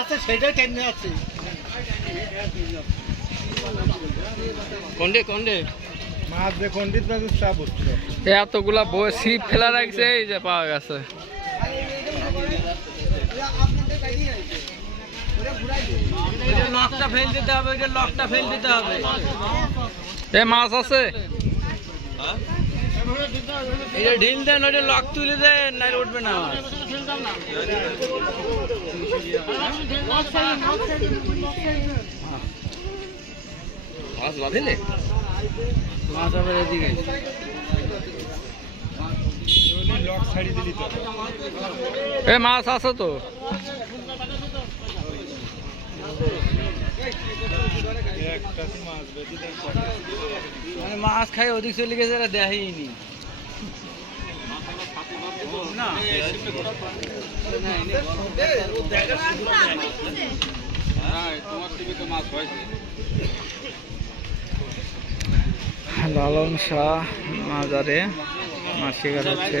আচ্ছা সেটাই টেনে আছে। কোনডে কোনডে। মাছ যে কন্ডিত এতগুলা বই ছিপ ফেলা রাখছে এই যে পাওয়া গেছে। লকটা ফেল দিতে হবে লকটা ফেল দিতে হবে। এ মাছ আছে? এটা ঢিল দেন ওইটা লক তুলে দেন না উঠবে না মাছ মাছ মাছ আবার এদিকে। এ মাছ আছে তো একটা মাছ বেঁধে দেন মানে মাছ খাই ওদিক চলে গেছে এরা দেখাইনি লালন শাহ মাজারে মাছ শিকার হচ্ছে।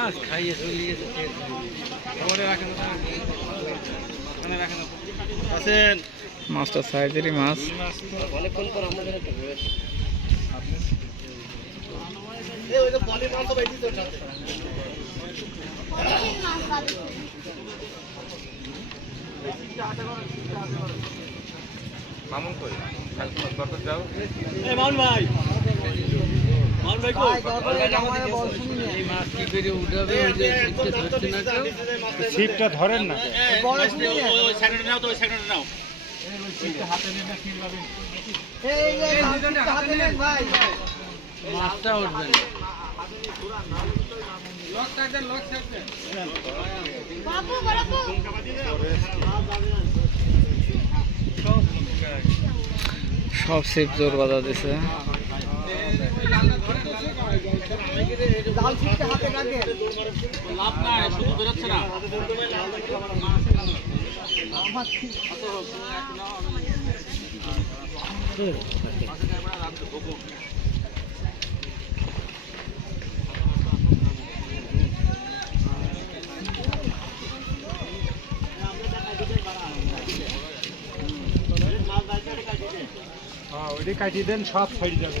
মাছ খাইয়ে চলে গেছে খেয়ে। আছেন? মাছটা সাইজেরই মাছ। এই ওই যে বলি মাছ তো বেঁধে তোর সাথে। এই মামুন ভাই মামুন ভাই কই এই মাছ কি করে উঠাবে ওই যে ছিপটা ধরেন না। সব ছিপ জোর বাধা দিছে লাভ নাই শুধু বেরোচ্ছে না হ্যাঁ ওইটা কাটিয়ে দেন সব ছাড়ি যাবে।